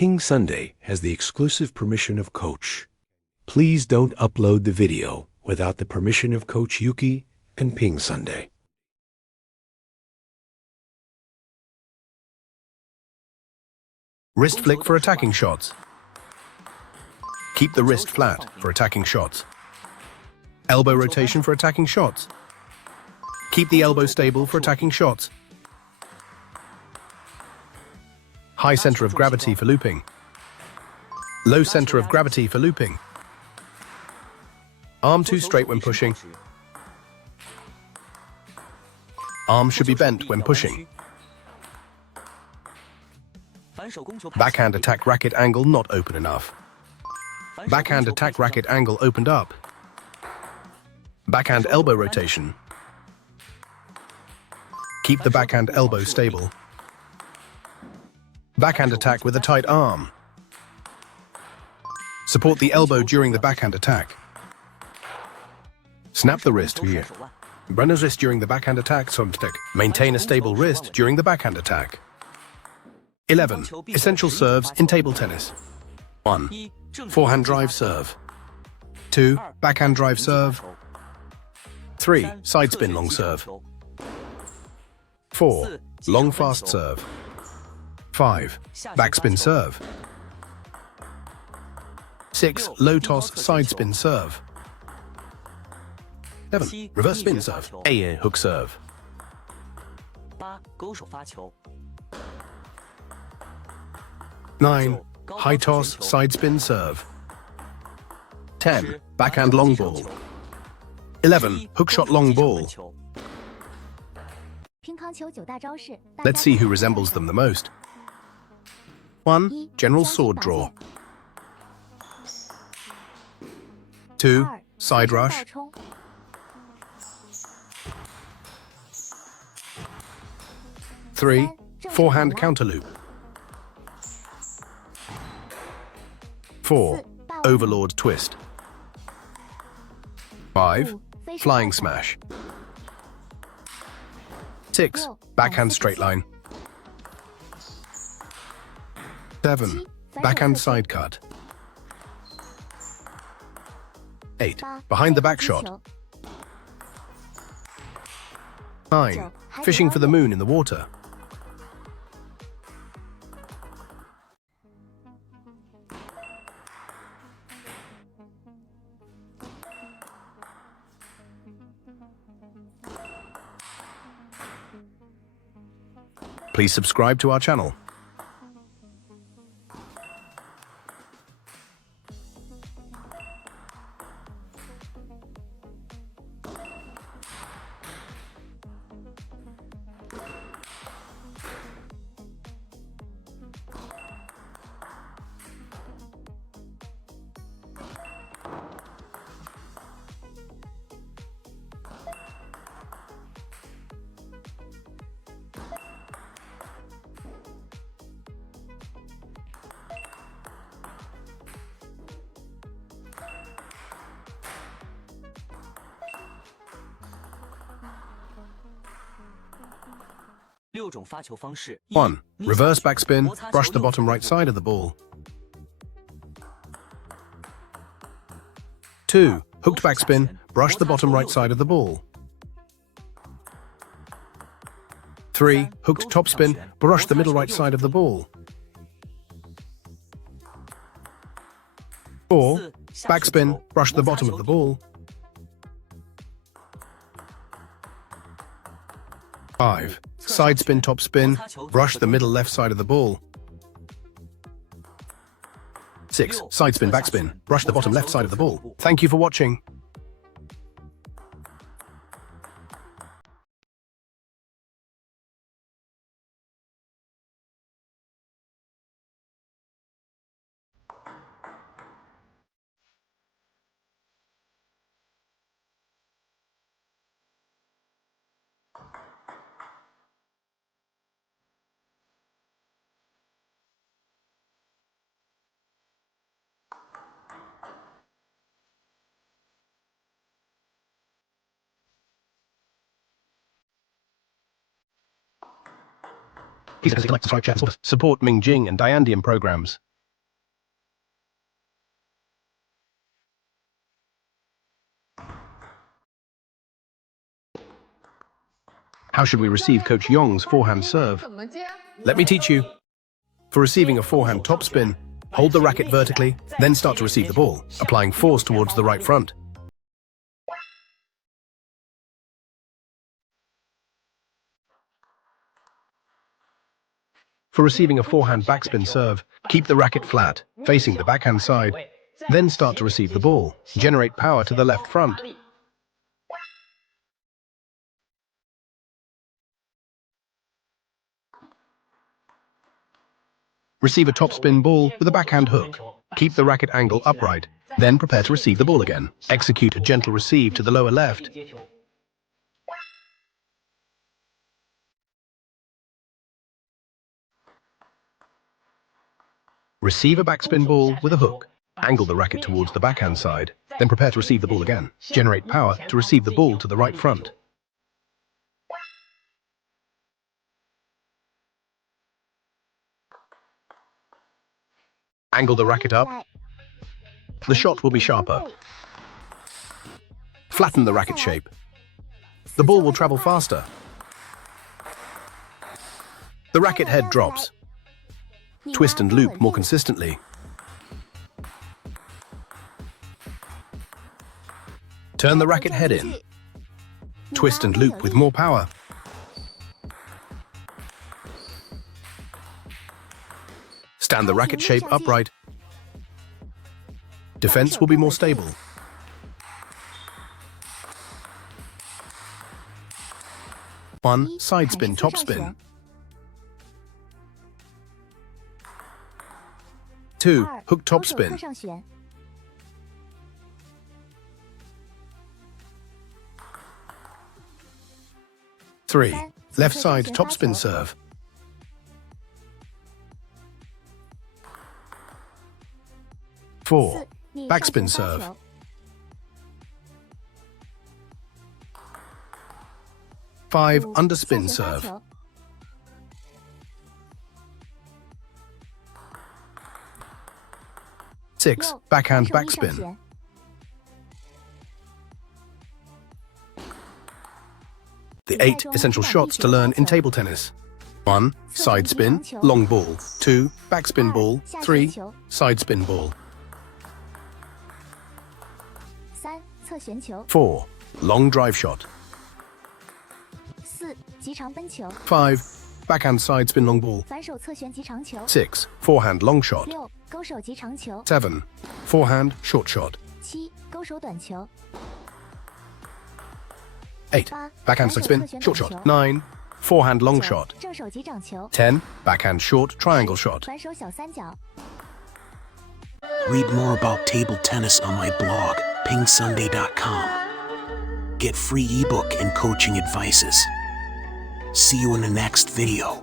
PingSunday has the exclusive permission of Coach. Please don't upload the video without the permission of Coach YouQi and PingSunday. Wrist flick for attacking shots. Keep the wrist flat for attacking shots. Elbow rotation for attacking shots. Keep the elbow stable for attacking shots. High center of gravity for looping. Low center of gravity for looping. Arm too straight when pushing. Arm should be bent when pushing. Backhand attack racket angle not open enough. Backhand attack racket angle opened up. Backhand elbow rotation. Keep the backhand elbow stable. Backhand attack with a tight arm. Support the elbow during the backhand attack. Snap the wrist here. Brenner's wrist during the backhand attack. Maintain a stable wrist during the backhand attack. 11. Essential serves in table tennis. 1. Forehand drive serve. 2. Backhand drive serve. 3. Side spin long serve. 4. Long fast serve. 5. Backspin serve. 6. Low toss side spin serve. 7. Reverse spin serve. 8. Hook serve. 9. High toss side spin serve. 10. Backhand long ball. 11. Hook shot long ball. Let's see who resembles them the most. 1. General sword draw. 2. Side rush. 3. Forehand counter loop. 4. Overlord twist. 5. Flying smash. 6. Backhand straight line. 7. Backhand side cut. 8. Behind the back shot. 9. Fishing for the moon in the water. Please subscribe to our channel. One. Reverse backspin, brush the bottom right side of the ball. 2. Hooked backspin, brush the bottom right side of the ball. 3. Hooked topspin, brush the middle right side of the ball. 4. Backspin, brush the bottom of the ball. 5. Side spin, top spin, brush the middle left side of the ball. 6. Side spin, backspin, brush the bottom left side of the ball. Thank you for watching. Please consider like, subscribe, share, support Mingjing and Diandium programs. How should we receive Coach Yong's forehand serve? Let me teach you. For receiving a forehand topspin, hold the racket vertically, then start to receive the ball, applying force towards the right front. For receiving a forehand backspin serve, keep the racket flat, facing the backhand side, then start to receive the ball. Generate power to the left front. Receive a topspin ball with a backhand hook. Keep the racket angle upright, then prepare to receive the ball again. Execute a gentle receive to the lower left. Receive a backspin ball with a hook. Angle the racket towards the backhand side, then prepare to receive the ball again. Generate power to receive the ball to the right front. Angle the racket up. The shot will be sharper. Flatten the racket shape. The ball will travel faster. The racket head drops. Twist and loop more consistently. Turn the racket head in. Twist and loop with more power. Stand the racket shape upright. Defense will be more stable. One, side spin, top spin. 2, hook top spin. 3, left side top spin serve. 4, backspin serve. 5, underspin serve. 6, backhand backspin. The 8 essential shots to learn in table tennis. 1, side spin, long ball. 2, backspin ball. 3, side spin ball. 4, long drive shot. 5, backhand side spin long ball. 6, forehand long shot. 7, forehand short shot. 8, backhand side spin short shot. 9, forehand long shot. 10, backhand short triangle shot. Read more about table tennis on my blog, PingSunday.com. Get free ebook and coaching advices. See you in the next video.